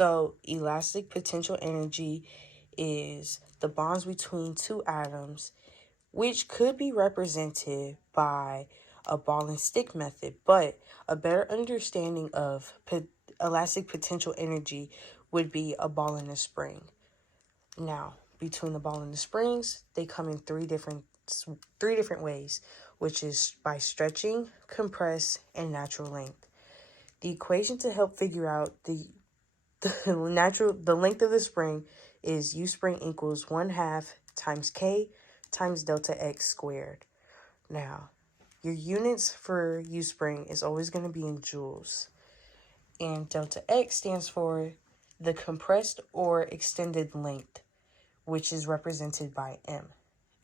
So elastic potential energy is the bonds between two atoms, which could be represented by a ball and stick method, but a better understanding of elastic potential energy would be a ball and a spring. Now, between the ball and the springs, they come in three different ways, which is by stretching, compress, and natural length. The equation to help figure out the length of the spring is U spring equals 1/2 times K times delta X squared. Now, your units for U spring is always going to be in joules. And delta X stands for the compressed or extended length, which is represented by M.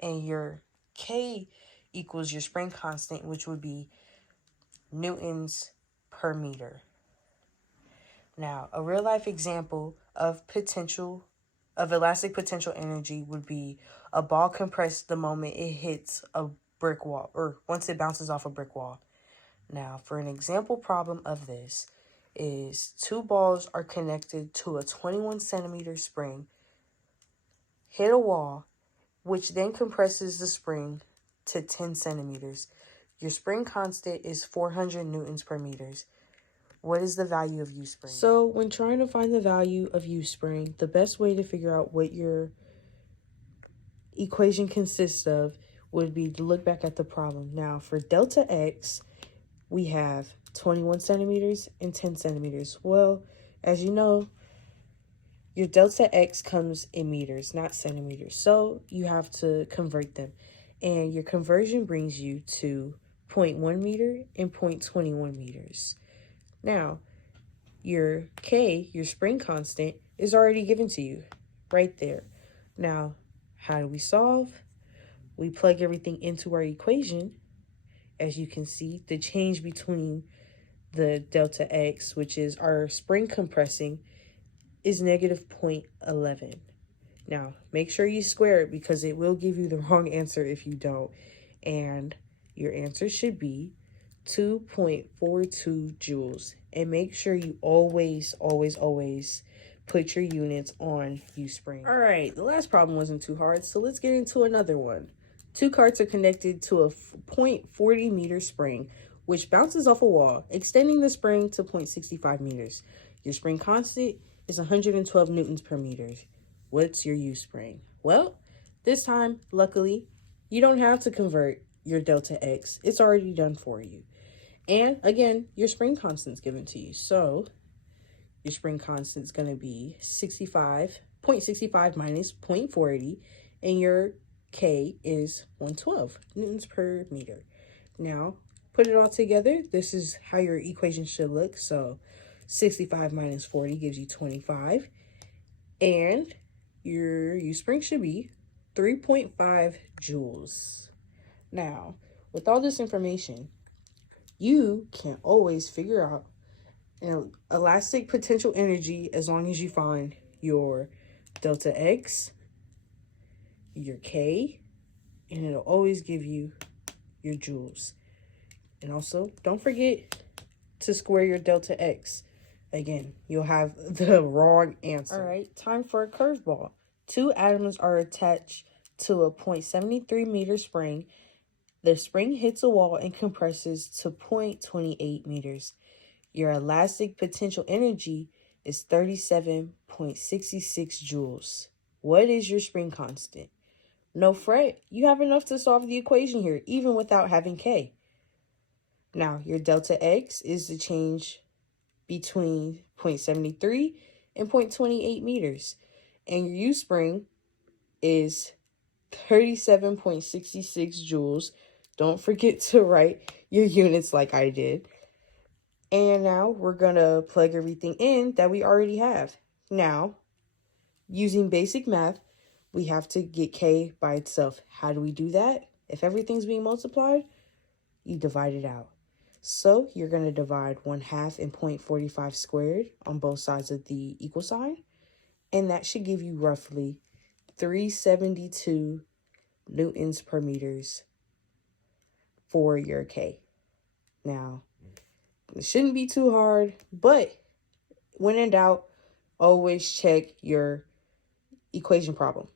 And your K equals your spring constant, which would be newtons per meter. Now, a real life example of elastic potential energy would be a ball compressed the moment it hits a brick wall or once it bounces off a brick wall. Now, for an example problem of this is two balls are connected to a 21 centimeter spring, hit a wall, which then compresses the spring to 10 centimeters. Your spring constant is 400 newtons per meters. What is the value of U spring? So when trying to find the value of U spring, the best way to figure out what your equation consists of would be to look back at the problem. Now, for delta X, we have 21 centimeters and 10 centimeters. Well, as you know, your delta X comes in meters, not centimeters. So you have to convert them. And your conversion brings you to 0.1 meter and 0.21 meters. Now, your K, your spring constant, is already given to you right there. Now, how do we solve? We plug everything into our equation. As you can see, the change between the delta X, which is our spring compressing, is negative 0.11. Now, make sure you square it because it will give you the wrong answer if you don't. And your answer should be 2.42 joules. And make sure you always put your units on U spring. All right, the last problem wasn't too hard, so let's get into another one. Two carts are connected to a 0.40 meter spring, which bounces off a wall, extending the spring to 0.65 meters. Your spring constant is 112 newtons per meter. What's your U spring? Well, this time, luckily, you don't have to convert your delta X. It's already done for you. And again, your spring constant is given to you. So your spring constant is going to be 0.65 minus 0.40, and your K is 112 newtons per meter. Now, put it all together. This is how your equation should look. So 65 minus 40 gives you 25. And your U spring should be 3.5 joules. Now, with all this information, you can always figure out an elastic potential energy as long as you find your delta X, your K, and it'll always give you your joules. And also, don't forget to square your delta X. Again, you'll have the wrong answer. All right, time for a curveball. Two atoms are attached to a 0.73 meter spring. The spring hits a wall and compresses to 0.28 meters. Your elastic potential energy is 37.66 joules. What is your spring constant? No fret, you have enough to solve the equation here, even without having K. Now, your delta X is the change between 0.73 and 0.28 meters. And your U spring is 37.66 joules. Don't forget to write your units like I did. And now we're going to plug everything in that we already have. Now, using basic math, we have to get K by itself. How do we do that? If everything's being multiplied, you divide it out. So you're going to divide 1/2 and 0.45 squared on both sides of the equal sign. And that should give you roughly 372 newtons per meters for your K. Now, it shouldn't be too hard, but when in doubt, always check your equation problem.